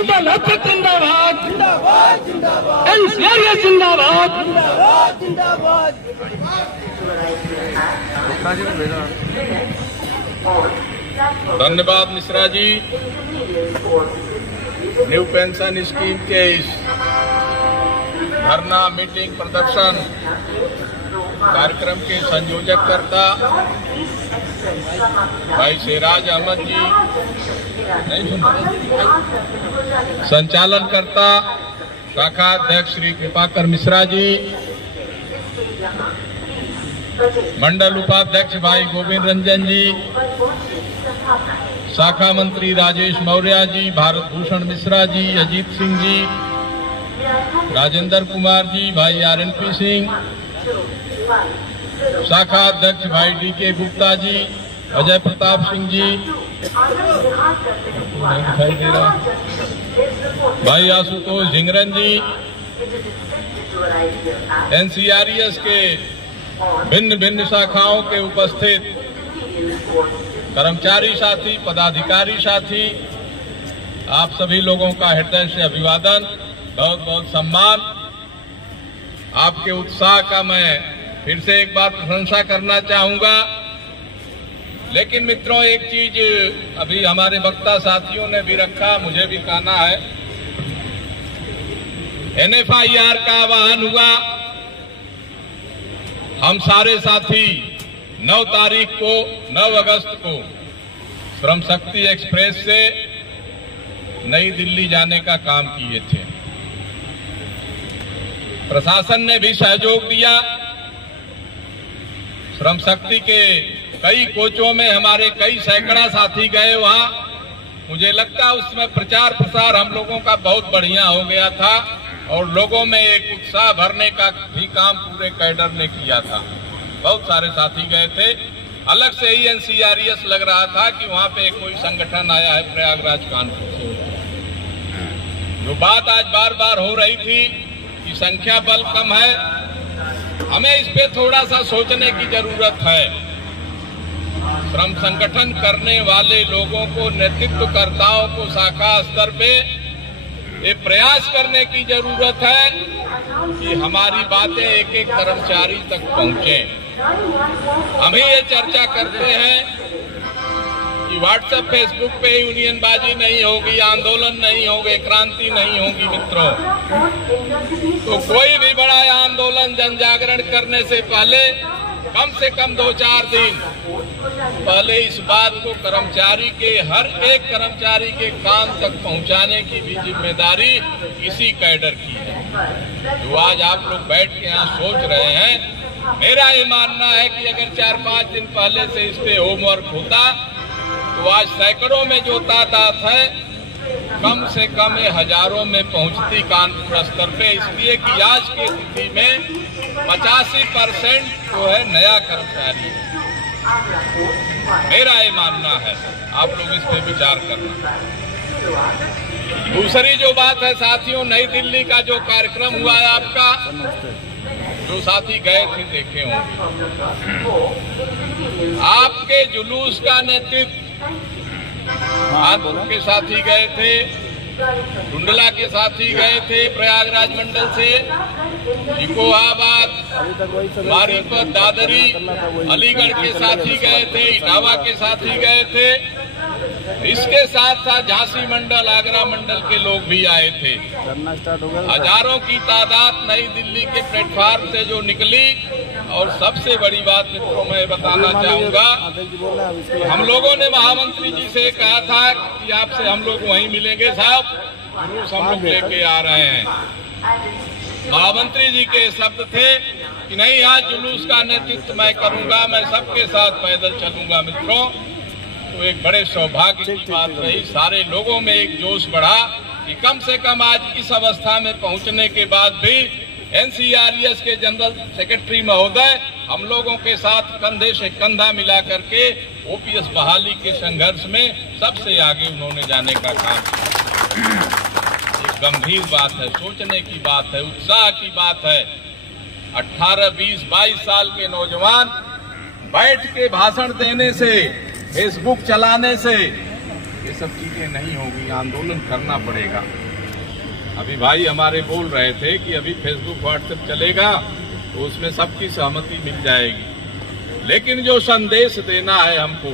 मंडल अध्यक्ष जिंदाबाद, एनसीआरएस जिंदाबाद। धन्यवाद Mishra ji. New pension scheme के इस धरना मीटिंग प्रदर्शन कार्यक्रम के संयोजक करता भाई शेराज अहमद जी, संचालन करता शाखा अध्यक्ष श्री कृपाकर मिश्रा जी, मंडल उपाध्यक्ष भाई गोविंद रंजन जी, शाखा मंत्री राजेश मौर्य जी, भारत भूषण मिश्रा जी, अजीत सिंह जी, राजेंद्र कुमार जी, भाई RNP सिंह, शाखा अध्यक्ष भाई DK गुप्ता जी, अजय प्रताप सिंह जी, नहीं दिखाई दे रहा, भाई आशुतोष झिंगरन जी, NCRES के भिन्न भिन्न शाखाओं के उपस्थित कर्मचारी साथी, पदाधिकारी साथी, आप सभी लोगों का हृदय से अभिवादन, बहुत बहुत सम्मान। आपके उत्साह का मैं फिर से एक बार प्रशंसा करना चाहूंगा। लेकिन मित्रों, एक चीज अभी हमारे वक्ता साथियों ने भी रखा, मुझे भी कहना है। NFIR का आह्वान हुआ, हम सारे साथी 9 तारीख को 9 अगस्त को श्रम शक्ति एक्सप्रेस से नई दिल्ली जाने का काम किए थे। प्रशासन ने भी सहयोग दिया। श्रम शक्ति के कई कोचों में हमारे कई सैकड़ा साथी गए वहां। मुझे लगता है उसमें प्रचार प्रसार हम लोगों का बहुत बढ़िया हो गया था और लोगों में एक उत्साह भरने का भी काम पूरे कैडर ने किया था। बहुत सारे साथी गए थे। अलग से ही NCRES लग रहा था कि वहां पे कोई संगठन आया है प्रयागराज कानपुर से। जो बात आज बार बार हो रही थी कि संख्या बल कम है, हमें इस पे थोड़ा सा सोचने की जरूरत है। श्रम संगठन करने वाले लोगों को, नेतृत्वकर्ताओं को शाखा स्तर पे ये प्रयास करने की जरूरत है कि हमारी बातें एक एक कर्मचारी तक पहुंचे। हम ही ये चर्चा करते हैं कि व्हाट्सएप फेसबुक पे यूनियनबाजी नहीं होगी, आंदोलन नहीं होगी, क्रांति नहीं होगी। मित्रों, तो कोई भी बड़ा आंदोलन जन जागरण करने से पहले कम से कम 2-4 दिन पहले इस बात को कर्मचारी के, हर एक कर्मचारी के कान तक पहुंचाने की भी जिम्मेदारी इसी कैडर की है। जो आज आप लोग बैठ के यहाँ सोच रहे हैं, मेरा ये मानना है कि अगर 4-5 दिन पहले से इस पे होमवर्क होता तो आज सैकड़ों में जो तादाद है कम से कम हजारों में पहुंचती कानपुर स्तर पे। इसलिए कि आज की स्थिति में 85% जो है नया कर्मचारी है। मेरा ये मानना है, आप लोग इस पे विचार करना। दूसरी जो बात है साथियों, नई दिल्ली का जो कार्यक्रम हुआ है आपका, जो साथी गए थे देखे होंगे, आपके जुलूस का नेतृत्व कानपुर के साथी गए थे, टुंडला के साथी गए थे प्रयागराज मंडल से, इकोहाबाद, मारीपत, दादरी, अलीगढ़ के साथी गए थे, इटावा के साथी गए थे। इसके साथ साथ झांसी मंडल, आगरा मंडल के लोग भी आए थे। हजारों की तादाद नई दिल्ली के प्लेटफार्म से जो निकली। और सबसे बड़ी बात मित्रों मैं बताना चाहूंगा, हम लोगों ने महामंत्री जी से कहा था कि आपसे हम लोग वहीं मिलेंगे साहब, जुलूस हम लोग लेके आ रहे हैं। महामंत्री जी के शब्द थे कि नहीं, आज जुलूस का नेतृत्व मैं करूंगा, मैं सबके साथ पैदल चलूंगा। मित्रों, तो एक बड़े सौभाग्य की बात रही। सारे लोगों में एक जोश बढ़ा कि कम से कम आज इस अवस्था में पहुंचने के बाद भी NCRES के जनरल सेक्रेटरी महोदय हम लोगों के साथ कंधे से कंधा मिला करके OPS बहाली के संघर्ष में सबसे आगे उन्होंने जाने का काम किया। एक गंभीर बात है, सोचने की बात है, उत्साह की बात है। 18, 20, 22 साल के नौजवान बैठ के भाषण देने से, फेसबुक चलाने से ये सब चीजें नहीं होगी, आंदोलन करना पड़ेगा। अभी भाई हमारे बोल रहे थे कि अभी फेसबुक व्हाट्सएप चलेगा तो उसमें सबकी सहमति मिल जाएगी, लेकिन जो संदेश देना है हमको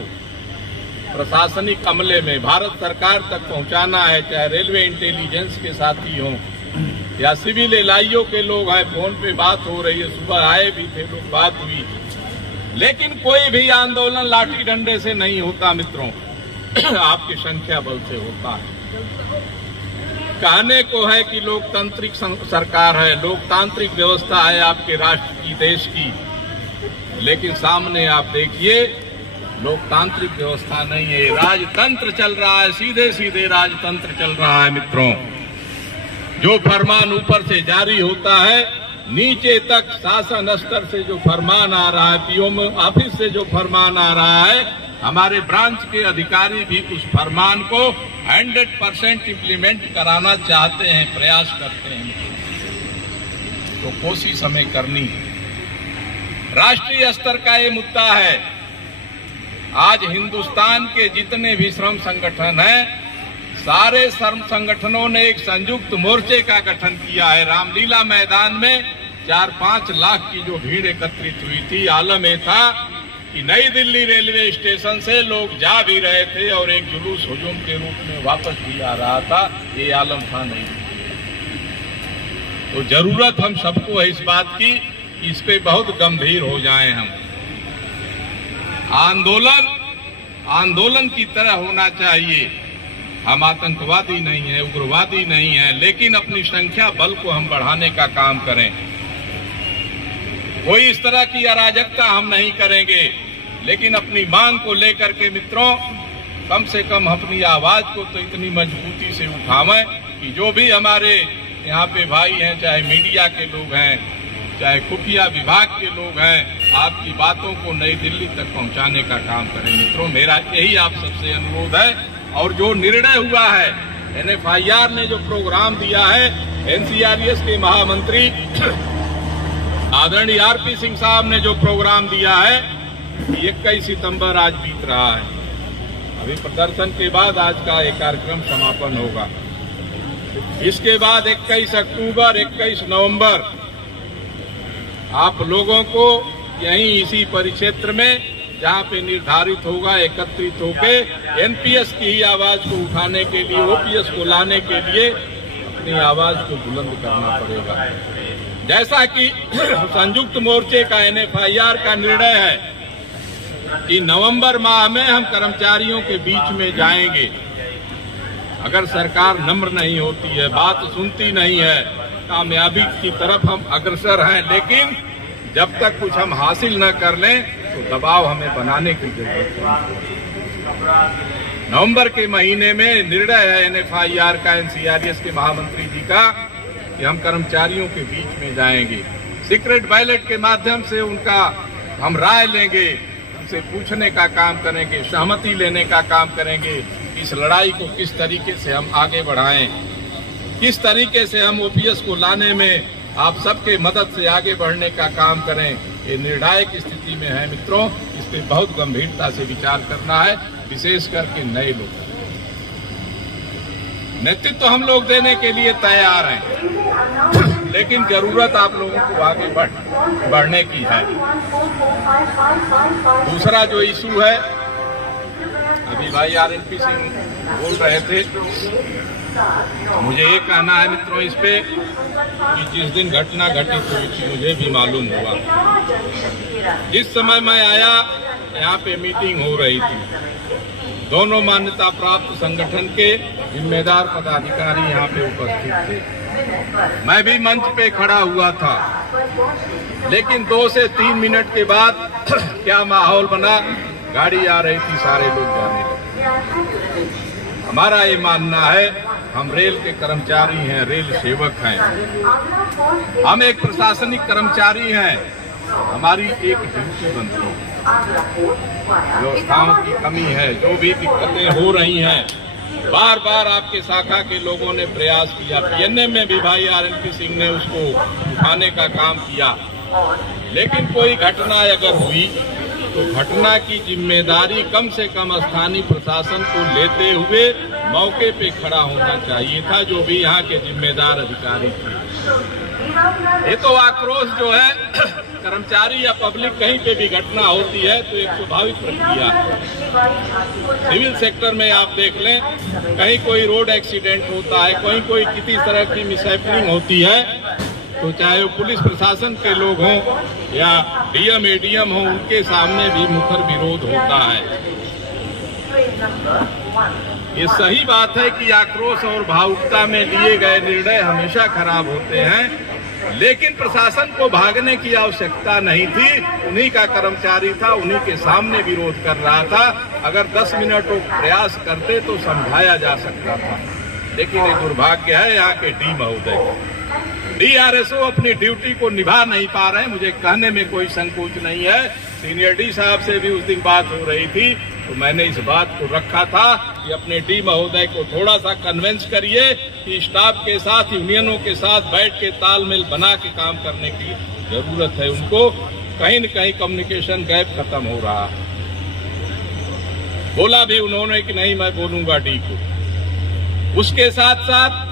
प्रशासनिक अमले में भारत सरकार तक पहुंचाना है, चाहे रेलवे इंटेलिजेंस के साथी हों या सिविल एलआईओ के लोग हैं, फोन पे बात हो रही है, सुबह आए भी थे लोग, बात हुई, लेकिन कोई भी आंदोलन लाठी डंडे से नहीं होता मित्रों, आपकी संख्या बल से होता है। कहने को है कि लोकतांत्रिक सरकार है, लोकतांत्रिक व्यवस्था है आपके राष्ट्र की, देश की, लेकिन सामने आप देखिए लोकतांत्रिक व्यवस्था नहीं है, राजतंत्र चल रहा है, सीधे सीधे राजतंत्र चल रहा है मित्रों। जो फरमान ऊपर से जारी होता है, नीचे तक शासन स्तर से जो फरमान आ रहा है, पीओ ऑफिस से जो फरमान आ रहा है, हमारे ब्रांच के अधिकारी भी उस फरमान को 100% इम्प्लीमेंट कराना चाहते हैं, प्रयास करते हैं, तो कोशिश हमें करनी है। राष्ट्रीय स्तर का ये मुद्दा है। आज हिंदुस्तान के जितने भी श्रम संगठन हैं, सारे श्रम संगठनों ने एक संयुक्त मोर्चे का गठन किया है। रामलीला मैदान में 4-5 लाख की जो भीड़ एकत्रित हुई थी, आलम ये था कि नई दिल्ली रेलवे स्टेशन से लोग जा भी रहे थे और एक जुलूस हुजूम के रूप में वापस भी आ रहा था, ये आलम था नहीं। तो जरूरत हम सबको है इस बात की कि इस पे बहुत गंभीर हो जाएं हम। आंदोलन की तरह होना चाहिए। हम आतंकवादी नहीं है, उग्रवादी नहीं है, लेकिन अपनी संख्या बल को हम बढ़ाने का काम करें। कोई इस तरह की अराजकता हम नहीं करेंगे, लेकिन अपनी मांग को लेकर के मित्रों कम से कम अपनी आवाज को तो इतनी मजबूती से उठावें कि जो भी हमारे यहाँ पे भाई हैं, चाहे मीडिया के लोग हैं, चाहे खुफिया विभाग के लोग हैं, आपकी बातों को नई दिल्ली तक पहुंचाने का काम करें। मित्रों, मेरा यही आप सबसे अनुरोध है। और जो निर्णय हुआ है, NFIR ने जो प्रोग्राम दिया है, NCRES के महामंत्री आदरणीय RP सिंह साहब ने जो प्रोग्राम दिया है, 21 सितंबर आज बीत रहा है। अभी प्रदर्शन के बाद आज का एक कार्यक्रम समापन होगा। इसके बाद 21 अक्टूबर, 21 नवंबर आप लोगों को यहीं इसी परिक्षेत्र में जहां पे निर्धारित होगा, एकत्रित होके NPS की ही आवाज को उठाने के लिए, OPS को लाने के लिए अपनी आवाज को बुलंद करना पड़ेगा। जैसा कि संयुक्त मोर्चे का NFIR का निर्णय है कि नवंबर माह में हम कर्मचारियों के बीच में जाएंगे। अगर सरकार नम्र नहीं होती है, बात सुनती नहीं है, कामयाबी की तरफ हम अग्रसर हैं, लेकिन जब तक कुछ हम हासिल न कर लें तो दबाव हमें बनाने की जरूरत है। नवंबर के महीने में निर्णय है NFIR का, NCRES के महामंत्री जी का, कि हम कर्मचारियों के बीच में जाएंगे। सीक्रेट बैलेट के माध्यम से उनका हम राय लेंगे, उनसे पूछने का काम करेंगे, सहमति लेने का काम करेंगे। इस लड़ाई को किस तरीके से हम आगे बढ़ाएं, किस तरीके से हम OPS को लाने में आप सबके मदद से आगे बढ़ने का काम करें। ये निर्णायक स्थिति में है मित्रों, इस पे बहुत गंभीरता से विचार करना है, विशेष करके नए लोग। नेतृत्व हम लोग देने के लिए तैयार हैं, लेकिन जरूरत आप लोगों को आगे बढ़ने की है। दूसरा जो इशू है, अभी भाई RNP सिंह बोल रहे थे, मुझे ये कहना है मित्रों इस पे कि जिस दिन घटना घटित हुई थी मुझे भी मालूम हुआ। जिस समय मैं आया यहाँ पे मीटिंग हो रही थी, दोनों मान्यता प्राप्त संगठन के जिम्मेदार पदाधिकारी यहाँ पे उपस्थित थे। मैं भी मंच पे खड़ा हुआ था, लेकिन 2 से 3 मिनट के बाद क्या माहौल बना, गाड़ी आ रही थी, सारे लोग जाने लगे। हमारा ये मानना है, हम रेल के कर्मचारी हैं, रेल सेवक हैं, हम एक प्रशासनिक कर्मचारी हैं, हमारी एक ड्यूटी बनती है। व्यवस्थाओं की कमी है, जो भी दिक्कतें हो रही हैं, बार बार आपके शाखा के लोगों ने प्रयास किया, PNM में भी भाई RNP सिंह ने उसको उठाने का काम किया, लेकिन कोई घटना अगर हुई तो घटना की जिम्मेदारी कम से कम स्थानीय प्रशासन को लेते हुए मौके पे खड़ा होना चाहिए था, जो भी यहाँ के जिम्मेदार अधिकारी थे। ये तो आक्रोश जो है कर्मचारी या पब्लिक कहीं पे भी घटना होती है तो एक स्वाभाविक प्रक्रिया है। सिविल सेक्टर में आप देख लें, कहीं कोई रोड एक्सीडेंट होता है, कहीं कोई किसी तरह की मिसहैपनिंग होती है, तो चाहे वो पुलिस प्रशासन के लोग हों या डीएम एडीएम हो, उनके सामने भी मुखर विरोध होता है। ये सही बात है कि आक्रोश और भावुकता में लिए गए निर्णय हमेशा खराब होते हैं, लेकिन प्रशासन को भागने की आवश्यकता नहीं थी। उन्हीं का कर्मचारी था, उन्हीं के सामने विरोध कर रहा था। अगर 10 मिनट वो प्रयास करते तो समझाया जा सकता था, लेकिन ये दुर्भाग्य है यहाँ के डी महोदय। डीआरएसओ अपनी ड्यूटी को निभा नहीं पा रहे हैं, मुझे कहने में कोई संकोच नहीं है। सीनियर डी साहब से भी उस दिन बात हो रही थी, तो मैंने इस बात को रखा था कि अपने डी महोदय को थोड़ा सा कन्विंस करिए कि स्टाफ के साथ, यूनियनों के साथ बैठ के तालमेल बना के काम करने की जरूरत है। उनको कहीं न कहीं कम्युनिकेशन गैप खत्म हो रहा। बोला भी उन्होंने कि नहीं मैं बोलूंगा डी को। उसके साथ साथ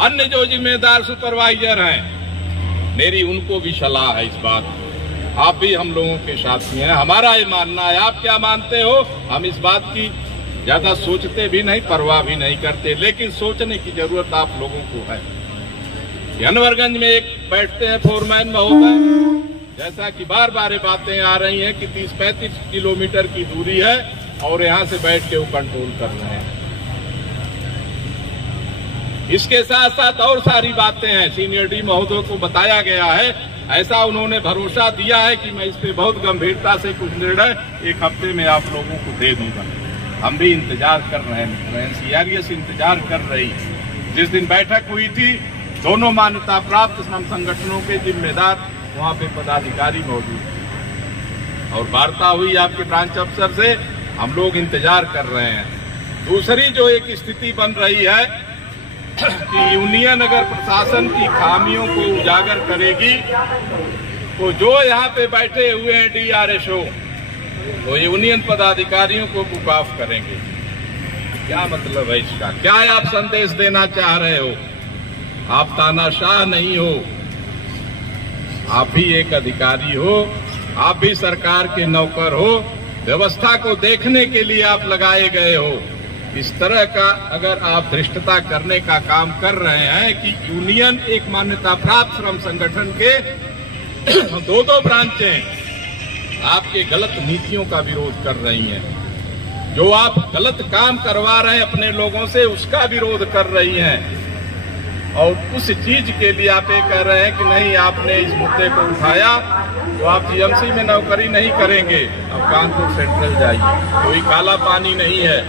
अन्य जो जिम्मेदार सुपरवाइजर हैं, मेरी उनको भी सलाह है इस बात को। आप भी हम लोगों के साथी हैं, हमारा ये मानना है। आप क्या मानते हो, हम इस बात की ज्यादा सोचते भी नहीं, परवाह भी नहीं करते, लेकिन सोचने की जरूरत आप लोगों को है। अनवरगंज में एक बैठते हैं फोरमैन महोदय, जैसा कि बार बार बातें आ रही हैं कि 30-35 किलोमीटर की दूरी है और यहाँ से बैठ के वो कंट्रोल कर रहे हैं। इसके साथ साथ और सारी बातें हैं, सीनियर डी महोदय को बताया गया है, ऐसा उन्होंने भरोसा दिया है कि मैं इस पे बहुत गंभीरता से कुछ निर्णय एक हफ्ते में आप लोगों को दे दूंगा। हम भी इंतजार कर रहे हैं, एनसीआरएस इंतजार कर रही। जिस दिन बैठक हुई थी, दोनों मान्यता प्राप्त श्रम संगठनों के जिम्मेदार वहां पे पदाधिकारी मौजूद थे और वार्ता हुई आपके ब्रांच अफसर से, हम लोग इंतजार कर रहे हैं। दूसरी जो एक स्थिति बन रही है कि यूनियन अगर प्रशासन की खामियों को उजागर करेगी तो जो यहाँ पे बैठे हुए हैं डीआरएसओ, तो यूनियन पदाधिकारियों को बुक ऑफ करेंगे। क्या मतलब है इसका? क्या आप संदेश देना चाह रहे हो? आप तानाशाह नहीं हो, आप भी एक अधिकारी हो, आप भी सरकार के नौकर हो, व्यवस्था को देखने के लिए आप लगाए गए हो। इस तरह का अगर आप धृष्टता करने का काम कर रहे हैं कि यूनियन एक मान्यता प्राप्त श्रम संगठन के दो ब्रांचें आपके गलत नीतियों का विरोध कर रही हैं, जो आप गलत काम करवा रहे हैं अपने लोगों से उसका विरोध कर रही हैं, और उस चीज के लिए आप ये कह रहे हैं कि नहीं आपने इस मुद्दे को उठाया तो आप जीएमसी में नौकरी नहीं करेंगे, अब कानपुर सेंट्रल जाइए। कोई काला पानी नहीं है,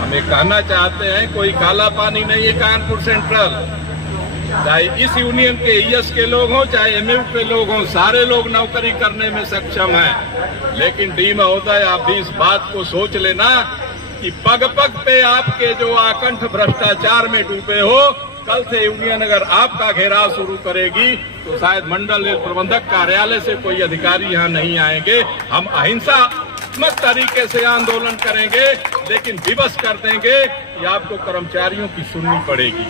हमें कहना चाहते हैं कोई काला पानी नहीं है कानपुर सेंट्रल। चाहे इस यूनियन के ईएस के लोग हों, चाहे एमयू के लोग हों, सारे लोग नौकरी करने में सक्षम हैं। लेकिन डी महोदय आप भी इस बात को सोच लेना कि पग पग पे आपके जो आकंठ भ्रष्टाचार में डूबे हो, कल से यूनियन अगर आपका घेराव शुरू करेगी तो शायद मंडल रेल प्रबंधक कार्यालय से कोई अधिकारी यहाँ नहीं आएंगे। हम अहिंसात्मक तरीके से आंदोलन करेंगे, लेकिन विवश कर देंगे कि आपको कर्मचारियों की सुननी पड़ेगी।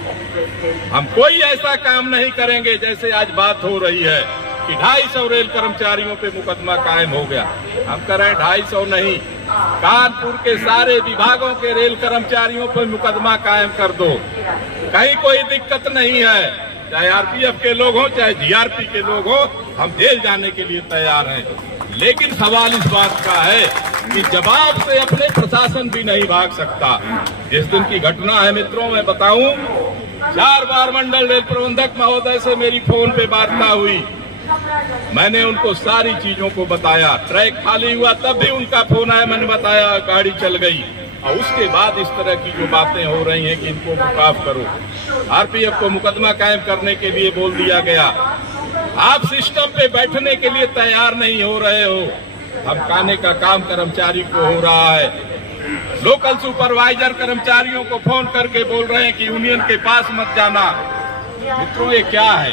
हम कोई ऐसा काम नहीं करेंगे जैसे आज बात हो रही है कि 250 रेल कर्मचारियों पे मुकदमा कायम हो गया। हम कह रहे हैं 250 नहीं, कानपुर के सारे विभागों के रेल कर्मचारियों पर मुकदमा कायम कर दो, कहीं कोई दिक्कत नहीं है। चाहे आरपीएफ के लोग हों, चाहे जीआरपी के लोग हों, हम जेल जाने के लिए तैयार हैं। लेकिन सवाल इस बात का है कि जवाब से अपने प्रशासन भी नहीं भाग सकता। जिस दिन की घटना है मित्रों, मैं बताऊं, 4 बार मंडल रेल प्रबंधक महोदय से मेरी फोन पे वार्ता हुई। मैंने उनको सारी चीजों को बताया, ट्रैक खाली हुआ तब भी उनका फोन आया, मैंने बताया गाड़ी चल गई। और उसके बाद इस तरह की जो बातें हो रही हैं कि इनको मुकाफ करो, आरपीएफ को मुकदमा कायम करने के लिए बोल दिया गया। आप सिस्टम पे बैठने के लिए तैयार नहीं हो रहे हो। धमकाने का काम कर्मचारी को हो रहा है। लोकल सुपरवाइजर कर्मचारियों को फोन करके बोल रहे हैं कि यूनियन के पास मत जाना। मित्रों, ये क्या है?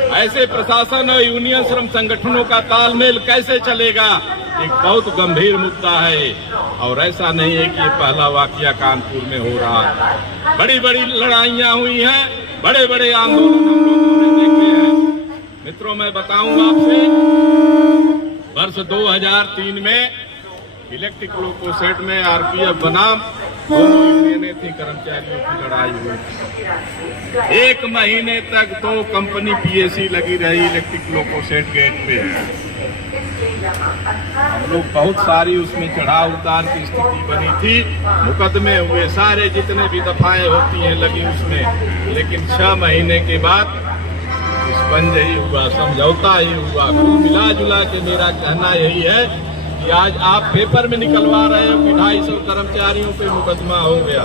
ऐसे प्रशासन और यूनियन श्रम संगठनों का तालमेल कैसे चलेगा, एक बहुत गंभीर मुद्दा है। और ऐसा नहीं है कि ये पहला वाकया कानपुर में हो रहा है। बड़ी बड़ी लड़ाइयां हुई हैं, बड़े बड़े आंदोलन हम लोगों ने देखे हैं। मित्रों, मैं बताऊंगा आपसे, वर्ष 2003 में इलेक्ट्रिक लोको सेट में आरपीएफ बनाम दोनों यूनियनें थी, कर्मचारियों की लड़ाई हुई। 1 महीने तक 2 कंपनी पीएसी लगी रही इलेक्ट्रिक लोको सेट गेट पे। हम लोग बहुत सारी उसमें चढ़ाव उतार की स्थिति बनी थी, मुकदमे हुए, सारे जितने भी दफाएं होती हैं लगी उसमें। लेकिन 6 महीने के बाद स्पंज ही हुआ, समझौता ही हुआ। कुल मिला जुला के मेरा कहना यही है कि आज आप पेपर में निकलवा रहे हो कि 250 कर्मचारियों पे मुकदमा हो गया,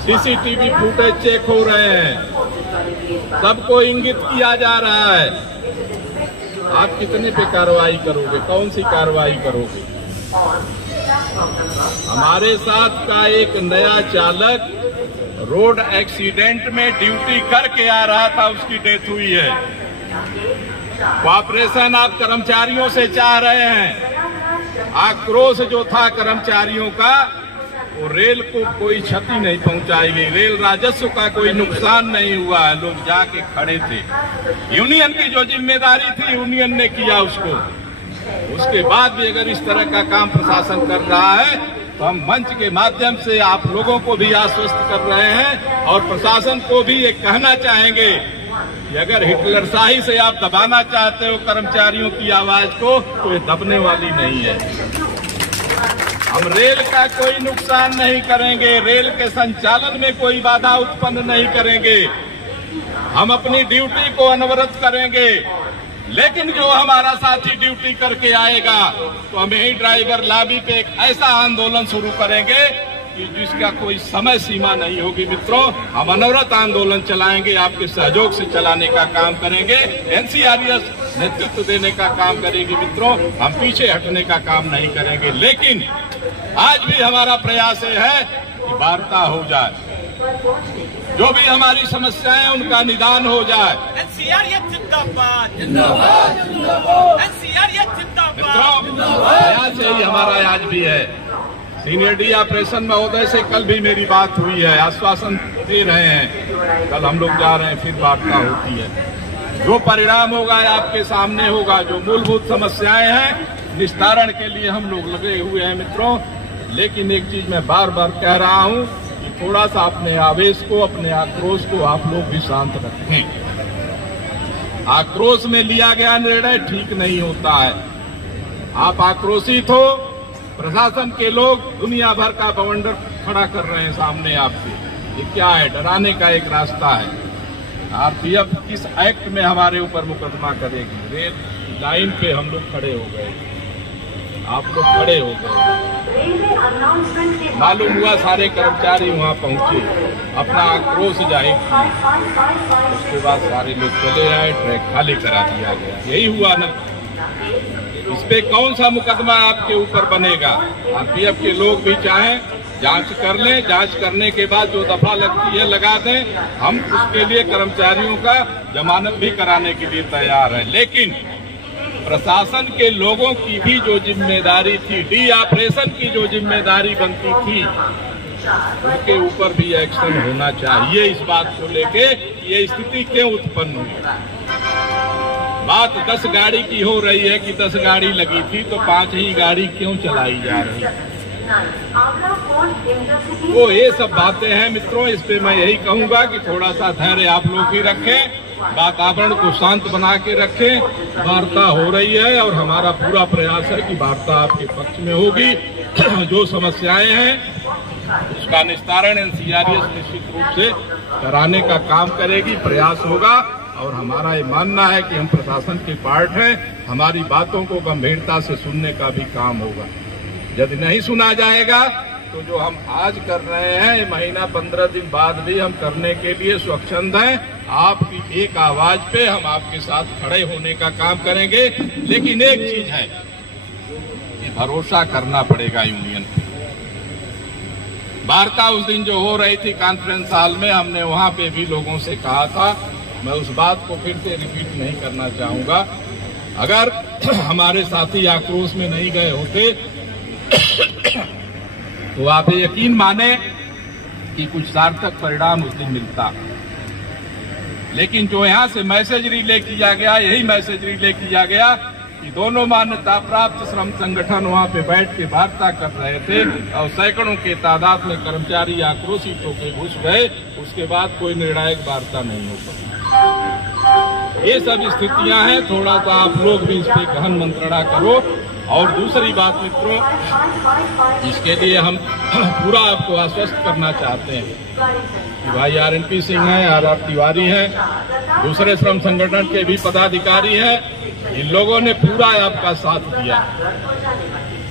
सीसीटीवी फुटेज चेक हो रहे हैं, सबको इंगित किया जा रहा है। आप कितने पे कार्रवाई करोगे, कौन सी कार्रवाई करोगे? हमारे साथ का एक नया चालक रोड एक्सीडेंट में ड्यूटी करके आ रहा था, उसकी डेथ हुई है। कोऑपरेशन आप कर्मचारियों से चाह रहे हैं। आक्रोश जो था कर्मचारियों का, वो रेल को कोई क्षति नहीं पहुंचाई गई, रेल राजस्व का कोई नुकसान नहीं हुआ है। लोग जाके खड़े थे, यूनियन की जो जिम्मेदारी थी यूनियन ने किया उसको। उसके बाद भी अगर इस तरह का काम प्रशासन कर रहा है तो हम मंच के माध्यम से आप लोगों को भी आश्वस्त कर रहे हैं और प्रशासन को भी ये कहना चाहेंगे कि अगर हिटलरशाही से आप दबाना चाहते हो कर्मचारियों की आवाज को, तो ये दबने वाली नहीं है। हम रेल का कोई नुकसान नहीं करेंगे, रेल के संचालन में कोई बाधा उत्पन्न नहीं करेंगे, हम अपनी ड्यूटी को अनवरत करेंगे। लेकिन जो हमारा साथी ड्यूटी करके आएगा तो हम यही ड्राइवर लॉबी पे एक ऐसा आंदोलन शुरू करेंगे कि जिसका कोई समय सीमा नहीं होगी। मित्रों, हम अनवरत आंदोलन चलाएंगे, आपके सहयोग से चलाने का काम करेंगे, एनसीआरएस नेतृत्व देने का काम करेगी। मित्रों, हम पीछे हटने का काम नहीं करेंगे। लेकिन आज भी हमारा प्रयास है कि वार्ता हो जाए, जो भी हमारी समस्याएं उनका निदान हो जाए। एनसीआरएस जिंदाबाद, जिंदाबाद, जिंदाबाद, एनसीआरएस जिंदाबाद। प्रयास यही हमारा आज भी है। सीनियर डी ऑपरेशन महोदय से कल भी मेरी बात हुई है, आश्वासन दे रहे हैं। कल हम लोग जा रहे हैं, फिर वार्ता होती है। जो परिणाम होगा आपके सामने होगा। जो मूलभूत समस्याएं हैं निस्तारण के लिए हम लोग लगे हुए हैं मित्रों। लेकिन एक चीज मैं बार बार कह रहा हूं कि थोड़ा सा अपने आवेश को, अपने आक्रोश को आप लोग भी शांत रखें। आक्रोश में लिया गया निर्णय ठीक नहीं होता है। आप आक्रोशित हो, प्रशासन के लोग दुनिया भर का बवंडर खड़ा कर रहे हैं सामने आपसे। ये क्या है? डराने का एक रास्ता है। आरपीएफ किस एक्ट में हमारे ऊपर मुकदमा करेगी? रेल लाइन पे हम लोग खड़े हो गए, आप लोग खड़े हो गए, मालूम हुआ सारे कर्मचारी वहां पहुंचे, अपना आक्रोश जाहिर किया। उसके बाद सारे लोग चले आए, ट्रैक खाली करा दिया गया। यही हुआ ना। इस पे कौन सा मुकदमा आपके ऊपर बनेगा? आरपीएफ के लोग भी चाहें जांच कर लें, जांच करने के बाद जो दफा लगती है लगा दें। हम उसके लिए कर्मचारियों का जमानत भी कराने के लिए तैयार हैं। लेकिन प्रशासन के लोगों की भी जो जिम्मेदारी थी, डी ऑपरेशन की जो जिम्मेदारी बनती थी, उनके ऊपर भी एक्शन होना चाहिए। इस बात को लेके ये स्थिति क्यों उत्पन्न हुई? बात 10 गाड़ी की हो रही है कि 10 गाड़ी लगी थी तो 5 ही गाड़ी क्यों चलाई जा रही है? वो ये सब बातें हैं मित्रों। इस पे मैं यही कहूंगा कि थोड़ा सा धैर्य आप लोग भी रखें, वातावरण को शांत बना के रखें। वार्ता हो रही है और हमारा पूरा प्रयास है कि वार्ता आपके पक्ष में होगी। जो समस्याएं हैं उसका निस्तारण एनसीआरएस निश्चित रूप से कराने का काम करेगी, प्रयास होगा। और हमारा ये मानना है कि हम प्रशासन के पार्ट हैं, हमारी बातों को गंभीरता से सुनने का भी काम होगा। यदि नहीं सुना जाएगा तो जो हम आज कर रहे हैं, महीना 15 दिन बाद भी हम करने के लिए स्वच्छंद हैं। आपकी एक आवाज पे हम आपके साथ खड़े होने का काम करेंगे। लेकिन एक चीज है कि भरोसा करना पड़ेगा यूनियन पे। वार्ता उस दिन जो हो रही थी कॉन्फ्रेंस हॉल में, हमने वहां पे भी लोगों से कहा था मैं उस बात को फिर से रिपीट नहीं करना चाहूंगा। अगर हमारे साथी आक्रोश में नहीं गए होते तो आप यकीन माने कि कुछ सार्थक परिणाम उस दिन मिलता। लेकिन जो यहाँ से मैसेज रिले किया गया, यही मैसेज रिले किया गया कि दोनों मान्यता प्राप्त श्रम संगठन वहां पे बैठ के वार्ता कर रहे थे और सैकड़ों के तादाद में कर्मचारी आक्रोशित होकर घुस गए। उसके बाद कोई निर्णायक वार्ता नहीं हो सकी। ये सब स्थितियां हैं, थोड़ा सा आप लोग भी इस पे गहन मंत्रणा करो। और दूसरी बात मित्रों, इसके लिए हम पूरा आपको आश्वस्त करना चाहते हैं कि भाई RNP सिंह हैं, RR तिवारी हैं, दूसरे श्रम संगठन के भी पदाधिकारी हैं, इन लोगों ने पूरा आपका साथ दिया।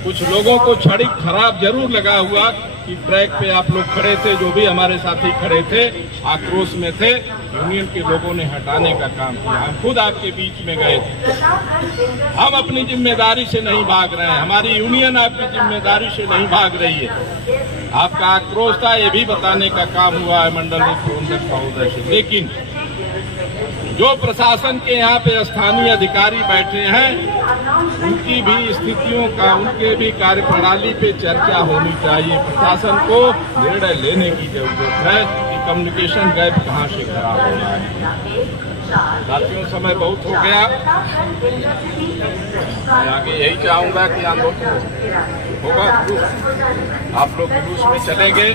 कुछ लोगों को क्षणिक खराब जरूर लगा हुआ कि ट्रैक पे आप लोग खड़े थे, जो भी हमारे साथी खड़े थे आक्रोश में थे, यूनियन के लोगों ने हटाने का काम किया। हम खुद आपके बीच में गए थे। हम अपनी जिम्मेदारी से नहीं भाग रहे हैं, हमारी यूनियन आपकी जिम्मेदारी से नहीं भाग रही है। आपका आक्रोश था, ये भी बताने का काम हुआ है मंडल प्रबंधक महोदय से। लेकिन जो प्रशासन के यहाँ पे स्थानीय अधिकारी बैठे हैं, उनकी भी स्थितियों का, उनके भी कार्यप्रणाली पे चर्चा होनी चाहिए। प्रशासन को निर्णय लेने की जरूरत है कि कम्युनिकेशन गैप कहाँ से खराब हो रहा है। साथियों, समय बहुत हो गया। मैं आगे यही चाहूंगा कि आंदोलन होगा, आप लोग जुलूस में चलेंगे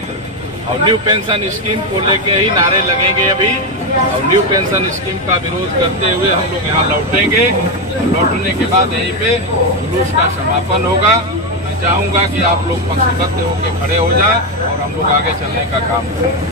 और न्यू पेंशन स्कीम को लेके ही नारे लगेंगे अभी, और न्यू पेंशन स्कीम का विरोध करते हुए हम लोग यहाँ लौटेंगे। लौटने के बाद यहीं पे जुलूस का समापन होगा। मैं चाहूंगा कि आप लोग पंक्तिबद्ध होकर खड़े हो जाएं और हम लोग आगे चलने का काम करें।